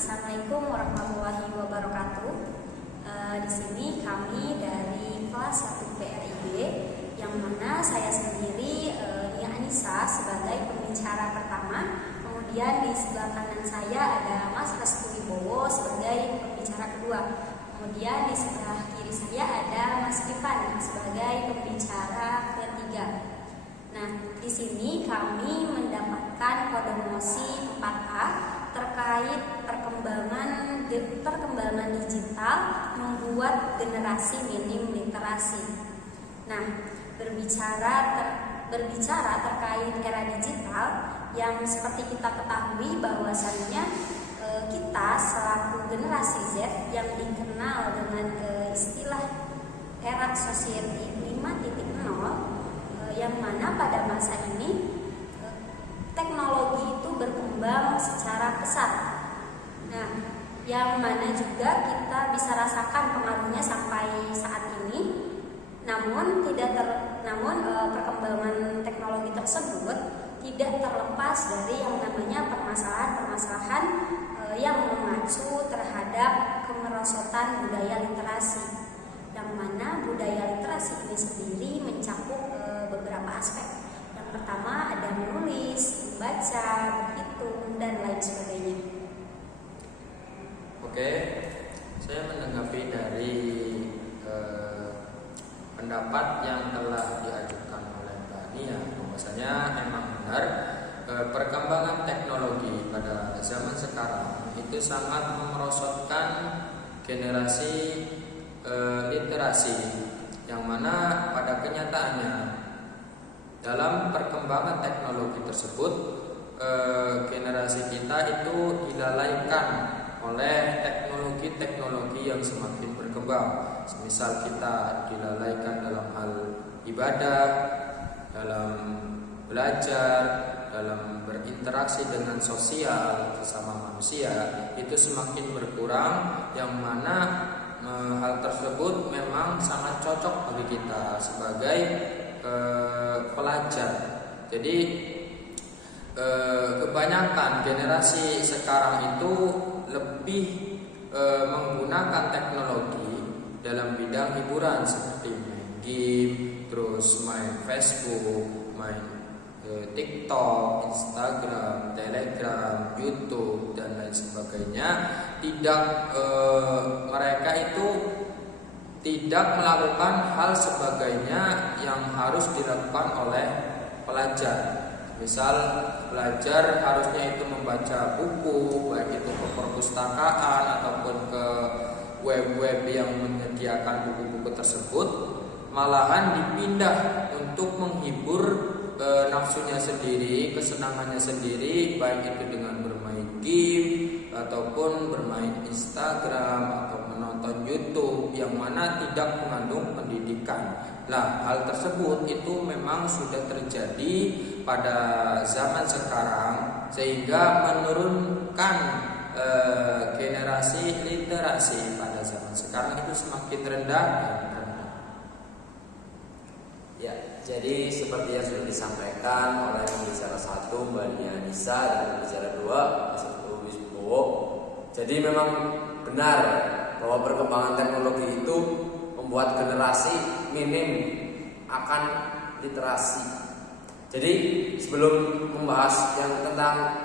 Assalamualaikum warahmatullahi wabarakatuh. Di sini kami dari kelas 1 PRIB, yang mana saya sendiri Nia Anissa sebagai pembicara pertama. Kemudian di sebelah kanan saya ada Mas Restu Wibowo sebagai pembicara kedua. Kemudian di sebelah kiri saya ada Mas Ivan sebagai pembicara ketiga. Nah, di sini kami mendapatkan promosi 4A terkait perkembangan digital membuat generasi minim literasi. Nah, berbicara terkait era digital yang seperti kita ketahui bahwasannya kita selaku generasi Z yang dikenal dengan istilah era society 5.0, yang mana pada masa ini teknologi itu berkembang secara pesat. Nah, yang mana juga kita bisa rasakan pengaruhnya sampai saat ini. Namun perkembangan teknologi tersebut tidak terlepas dari yang namanya permasalahan-permasalahan yang mengacu terhadap kemerosotan budaya literasi. Yang mana budaya literasi ini sendiri mencakup beberapa aspek. Yang pertama ada menulis, membaca, berhitung, dan lain sebagainya. Oke, saya menanggapi dari pendapat yang telah diajukan oleh Mbak Nia, bahwasanya memang benar perkembangan teknologi pada zaman sekarang itu sangat memerosotkan generasi literasi, yang mana pada kenyataannya dalam perkembangan teknologi tersebut generasi kita itu dilalaikan oleh teknologi-teknologi yang semakin berkembang. Semisal kita dilalaikan dalam hal ibadah, dalam belajar, dalam berinteraksi dengan sosial sesama manusia, itu semakin berkurang, yang mana hal tersebut memang sangat cocok bagi kita sebagai pelajar. Jadi kebanyakan generasi sekarang itu lebih menggunakan teknologi dalam bidang hiburan seperti main game, terus main Facebook, main TikTok, Instagram, Telegram, YouTube, dan lain sebagainya. Mereka itu tidak melakukan hal sebagainya yang harus dilakukan oleh pelajar. Misal belajar harusnya itu membaca buku, baik itu ke perpustakaan ataupun ke web-web yang menyediakan buku-buku tersebut, malahan dipindah untuk menghibur nafsunya sendiri, kesenangannya sendiri, baik itu dengan bermain game ataupun bermain Instagram atau menonton YouTube yang mana tidak mengandung pendidikan. Nah, hal tersebut itu memang sudah terjadi pada zaman sekarang, sehingga menurunkan generasi literasi pada zaman sekarang itu semakin rendah dan rendah. Ya, jadi seperti yang sudah disampaikan oleh pembicara 1 Mbak Nia Anissa dan pembicara 2 Mas Restu Wibowo. Jadi memang benar bahwa perkembangan teknologi itu membuat generasi minim akan literasi. Jadi sebelum membahas yang tentang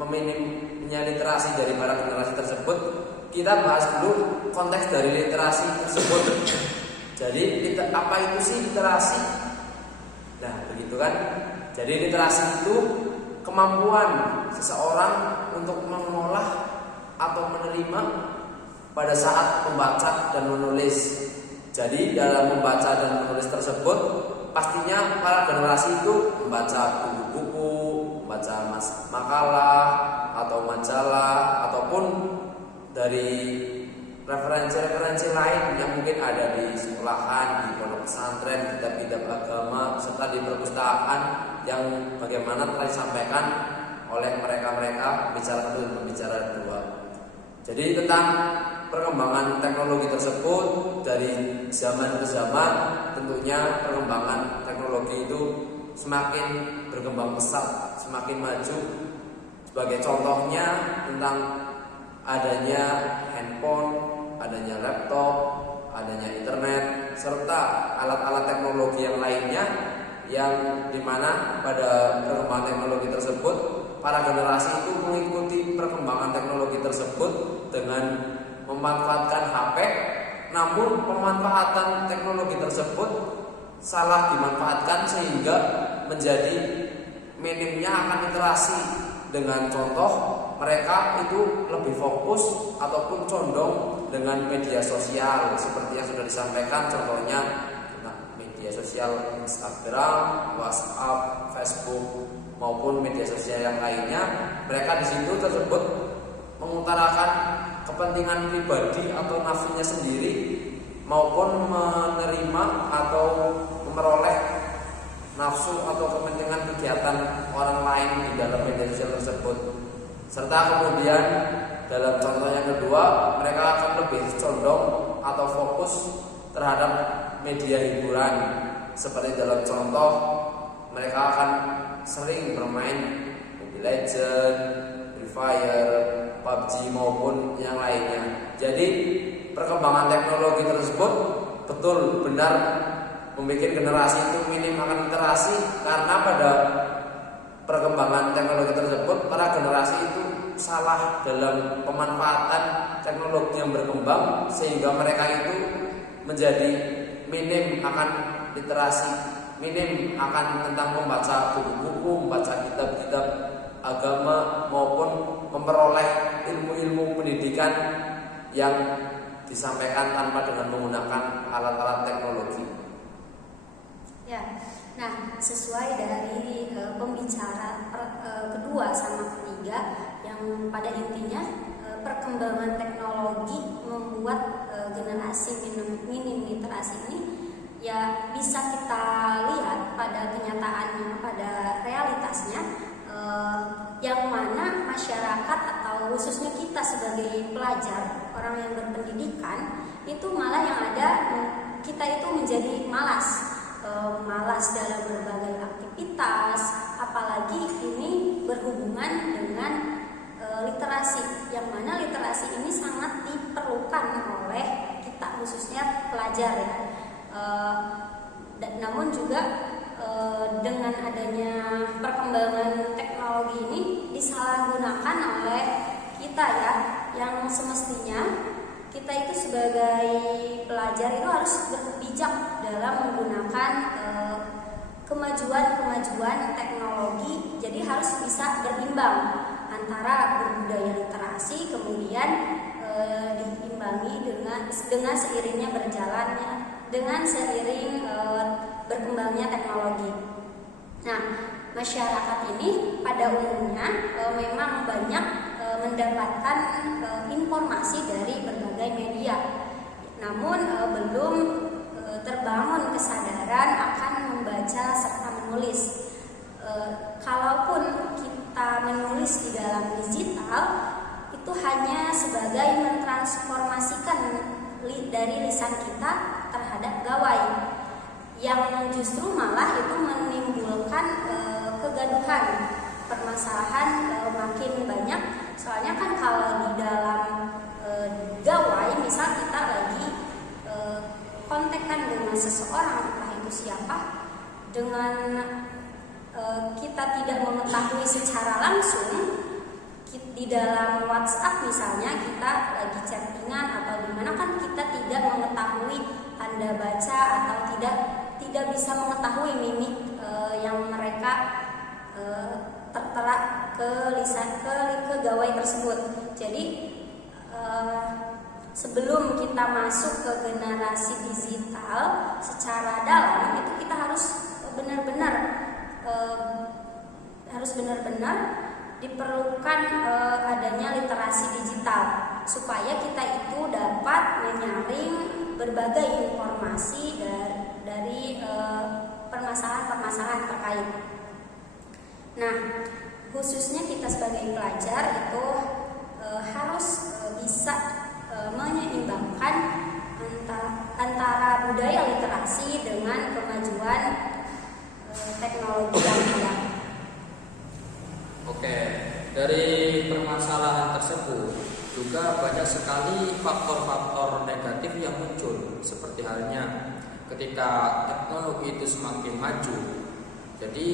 meminimnya literasi dari para generasi tersebut, kita bahas dulu konteks dari literasi tersebut. Jadi apa itu sih literasi? Nah, begitu kan? Jadi literasi itu kemampuan seseorang untuk mengolah atau menerima pada saat membaca dan menulis. Jadi dalam membaca dan menulis tersebut, pastinya para generasi itu membaca buku-buku, membaca makalah atau majalah, ataupun dari referensi-referensi lain yang mungkin ada di sekolahan, di pondok pesantren, kitab-kitab agama, serta di perpustakaan yang bagaimana telah disampaikan oleh mereka-mereka pembicara 1 dan pembicara 2. Jadi tentang perkembangan teknologi tersebut dari zaman ke zaman, tentunya perkembangan teknologi itu semakin berkembang pesat, semakin maju. Sebagai contohnya tentang adanya handphone, adanya laptop, adanya internet, serta alat-alat teknologi yang lainnya, yang dimana pada perkembangan teknologi tersebut para generasi itu mengikuti perkembangan teknologi tersebut dengan memanfaatkan HP. Namun pemanfaatan teknologi tersebut salah dimanfaatkan sehingga menjadi minimnya akan interaksi. Dengan contoh, mereka itu lebih fokus ataupun condong dengan media sosial seperti yang sudah disampaikan, contohnya media sosial Instagram, WhatsApp, Facebook maupun media sosial yang lainnya. Mereka di situ tersebut mengutarakan kepentingan pribadi atau nafsunya sendiri maupun menerima atau memperoleh nafsu atau kepentingan kegiatan orang lain di dalam media sosial tersebut. Serta kemudian dalam contoh yang kedua, mereka akan lebih condong atau fokus terhadap media hiburan. Seperti dalam contoh, mereka akan sering bermain Mobile Legends, Free Fire, PUBG maupun yang lainnya. Jadi perkembangan teknologi tersebut betul benar membuat generasi itu minim akan interaksi, karena pada perkembangan teknologi tersebut para generasi itu salah dalam pemanfaatan teknologi yang berkembang, sehingga mereka itu menjadi minim akan literasi, minim akan tentang membaca buku-buku, membaca kitab-kitab agama maupun memperoleh ilmu-ilmu pendidikan yang disampaikan tanpa dengan menggunakan alat-alat teknologi. Ya, nah sesuai dari pembicara kedua sama ketiga, yang pada intinya perkembangan teknologi membuat generasi minim literasi ini ya bisa kita lihat pada kenyataannya, pada realitasnya, yang mana masyarakat atau khususnya kita sebagai pelajar, orang yang berpendidikan, itu malah yang ada kita itu menjadi malas dalam berbagai aktivitas, apalagi ini berhubungan dengan literasi, yang mana literasi ini sangat diperlukan oleh kita khususnya pelajar ya. Namun juga dengan adanya perkembangan teknologi ini disalahgunakan oleh kita ya, yang semestinya kita itu sebagai pelajar itu harus bijak dalam menggunakan kemajuan teknologi. Jadi harus bisa berimbang antara berbudaya literasi, kemudian diimbangi dengan seiringnya berjalannya, dengan seiring berkembangnya teknologi. Nah, masyarakat ini pada umumnya memang banyak mendapatkan informasi dari berbagai media, namun belum terbangun kesadaran akan membaca serta menulis. Kalaupun kita menulis di dalam digital, itu hanya sebagai mentransformasikan dari lisan kita terhadap gawai, yang justru malah itu menimbulkan kegaduhan, permasalahan makin banyak. Soalnya kan kalau di dalam gawai, misal kita lagi kontekan dengan seseorang, entah itu siapa, dengan kita tidak mengetahui secara langsung, di dalam WhatsApp misalnya kita lagi chattingan atau dimana, kan kita tidak mengetahui tanda baca atau tidak bisa mengetahui mimik yang mereka tertera ke lisan ke gawai tersebut. Jadi sebelum kita masuk ke generasi digital secara dalam, itu kita harus benar-benar diperlukan adanya literasi digital supaya kita itu dapat menyaring berbagai informasi dari permasalahan-permasalahan terkait. Nah, khususnya kita sebagai pelajar itu harus bisa menyeimbangkan antara budaya literasi dengan kemajuan teknologi yang ada. Oke, dari permasalahan tersebut juga banyak sekali faktor-faktor negatif yang muncul, seperti halnya ketika teknologi itu semakin maju. Jadi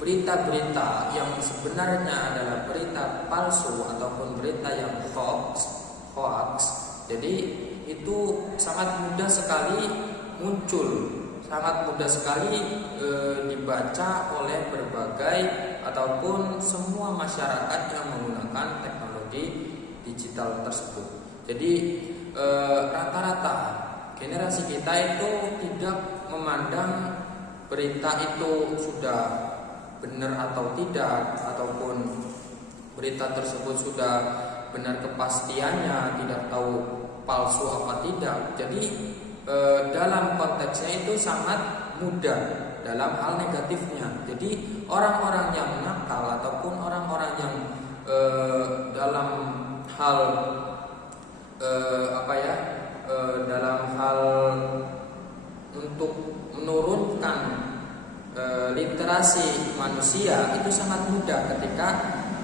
berita-berita yang sebenarnya adalah berita palsu ataupun berita yang hoax, jadi itu sangat mudah sekali muncul, sangat mudah sekali dibaca oleh berbagai ataupun semua masyarakat yang menggunakan teknologi digital tersebut. Jadi rata-rata generasi kita itu tidak memandang berita itu sudah benar atau tidak, ataupun berita tersebut sudah benar kepastiannya, tidak tahu palsu apa tidak. Jadi dalam konteksnya itu sangat mudah dalam hal negatifnya. Jadi orang-orang yang nakal ataupun orang-orang yang dalam hal dalam hal untuk menurunkan literasi manusia itu sangat mudah ketika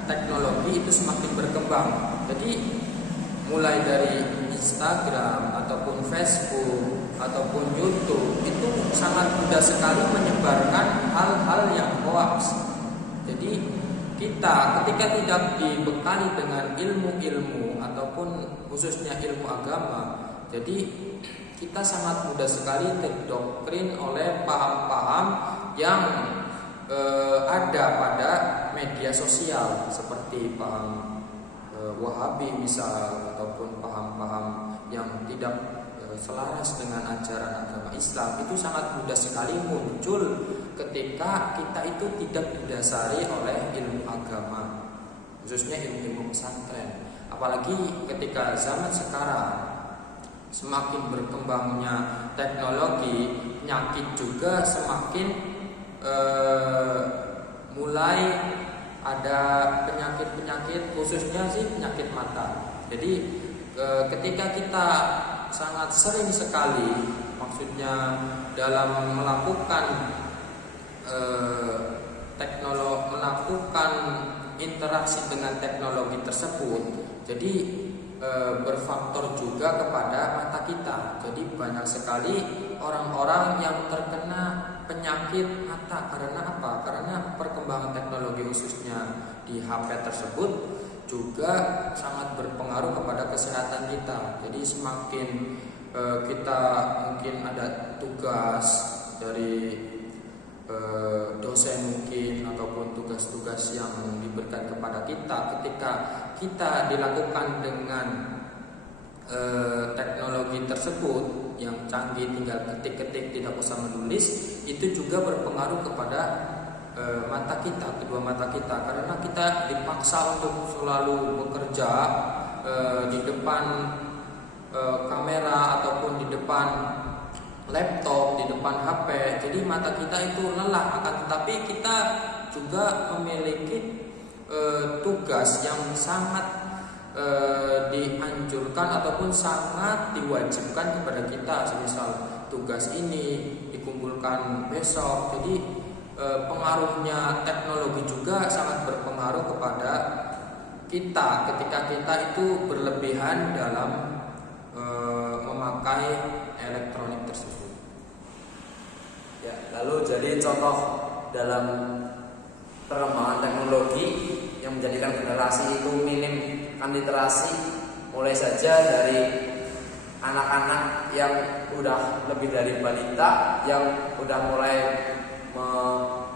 teknologi itu semakin berkembang. Jadi mulai dari Instagram ataupun Facebook ataupun YouTube itu sangat mudah sekali menyebarkan hal-hal yang hoax. Jadi kita ketika tidak dibekali dengan ilmu-ilmu ataupun khususnya ilmu agama, jadi kita sangat mudah sekali terdoktrin oleh paham-paham yang ada pada media sosial, seperti paham Wahabi misal, ataupun paham-paham yang tidak selaras dengan ajaran agama Islam. Itu sangat mudah sekali muncul ketika kita itu tidak didasari oleh ilmu agama, khususnya ilmu-ilmu pesantren. Apalagi ketika zaman sekarang semakin berkembangnya teknologi, penyakit juga semakin mulai ada penyakit-penyakit, khususnya sih penyakit mata. Jadi ketika kita sangat sering sekali, maksudnya dalam melakukan melakukan interaksi dengan teknologi tersebut, jadi berfaktor juga kepada mata kita. Jadi banyak sekali orang-orang yang terkena penyakit mata karena apa? Karena perkembangan teknologi khususnya di HP tersebut juga sangat berpengaruh kepada kesehatan kita. Jadi semakin kita mungkin ada tugas dari dosen mungkin ataupun tugas-tugas yang diberikan kepada kita, ketika kita dilakukan dengan teknologi tersebut yang canggih, tinggal ketik-ketik, tidak usah menulis, itu juga berpengaruh kepada mata kita, kedua mata kita, karena kita dipaksa untuk selalu bekerja di depan kamera ataupun di depan laptop, di depan HP. Jadi mata kita itu lelah, akan tetapi kita juga memiliki tugas yang sangat dianjurkan ataupun sangat diwajibkan kepada kita. Semisal tugas ini dikumpulkan besok. Jadi pengaruhnya teknologi juga sangat berpengaruh kepada kita ketika kita itu berlebihan dalam memakai elektronik tersebut. Ya, lalu jadi contoh dalam perkembangan teknologi yang menjadikan generasi itu minim literasi, mulai saja dari anak-anak yang udah lebih dari balita, yang udah mulai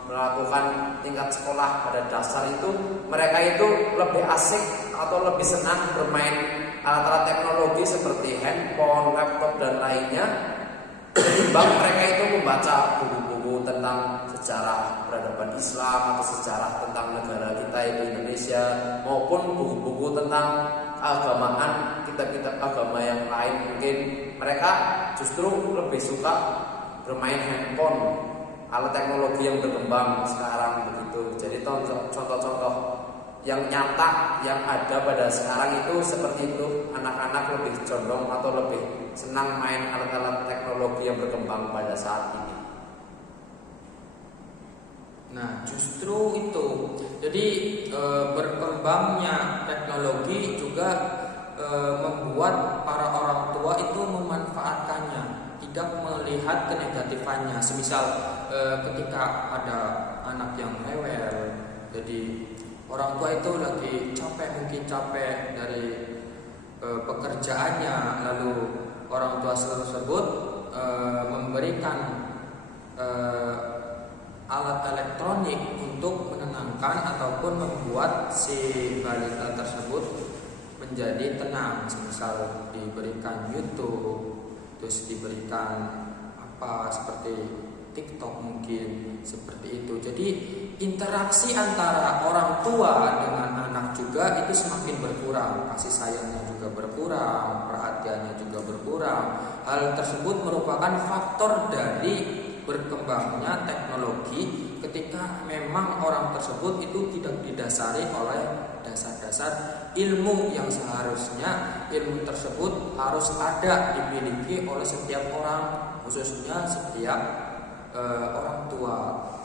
melakukan tingkat sekolah pada dasar itu, mereka itu lebih asik atau lebih senang bermain alat-alat teknologi seperti handphone, laptop dan lainnya, ketimbang mereka itu membaca buku-buku tentang sejarah peradaban Islam atau sejarah tentang negara kita Indonesia, maupun buku-buku tentang keagamaan, kitab-kitab agama yang lain. Mungkin mereka justru lebih suka bermain handphone, alat teknologi yang berkembang sekarang begitu. Jadi contoh-contoh yang nyata yang ada pada sekarang itu seperti itu. Anak-anak lebih condong atau lebih senang main alat-alat teknologi yang berkembang pada saat ini. Nah, justru itu. Jadi berkembangnya teknologi juga membuat para orang tua itu memanfaatkannya, tidak melihat kenegatifannya. Semisal ketika ada anak yang rewel, jadi orang tua itu lagi mungkin capek dari pekerjaannya, lalu orang tua tersebut memberikan alat elektronik untuk menenangkan ataupun membuat si balita tersebut menjadi tenang. Misal diberikan YouTube, terus diberikan seperti TikTok mungkin seperti itu. Jadi interaksi antara orang tua dengan anak juga itu semakin berkurang, kasih sayangnya juga berkurang, perhatiannya juga berkurang. Hal tersebut merupakan faktor dari berkembangnya teknologi ketika memang orang tersebut itu tidak didasari oleh dasar-dasar ilmu yang seharusnya ilmu tersebut harus ada dimiliki oleh setiap orang, khususnya setiap orang tua.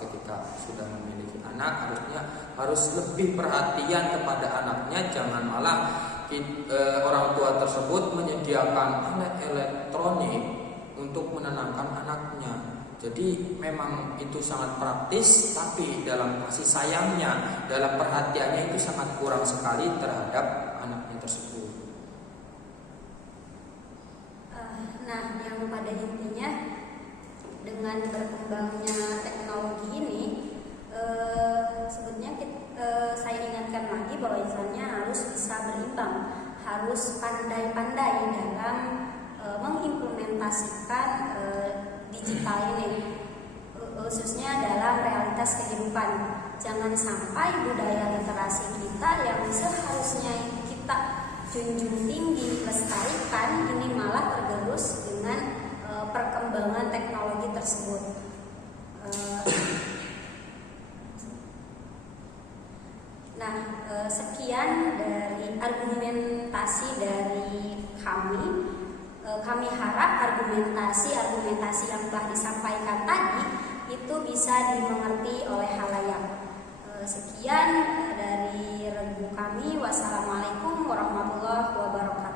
Ketika sudah memiliki anak harus lebih perhatian kepada anaknya, jangan malah orang tua tersebut menyediakan alat elektronik untuk menenangkan anaknya. Jadi memang itu sangat praktis, tapi dalam kasih sayangnya, dalam perhatiannya itu sangat kurang sekali terhadap anaknya tersebut. Nah, yang pada intinya dengan berkembangnya teknologi ini, sebetulnya saya ingatkan lagi bahwa misalnya harus bisa berimbang, harus pandai-pandai dalam mengimplementasikan digital ini, khususnya dalam realitas kehidupan. Jangan sampai budaya literasi kita yang seharusnya kita junjung tinggi, lestarikan, ini malah tergerus dengan perkembangan teknologi tersebut. Sekian dari argumentasi dari kami. Kami harap argumentasi yang telah disampaikan tadi itu bisa dimengerti oleh halayak. Sekian dari regu kami. Wassalamualaikum warahmatullahi wabarakatuh.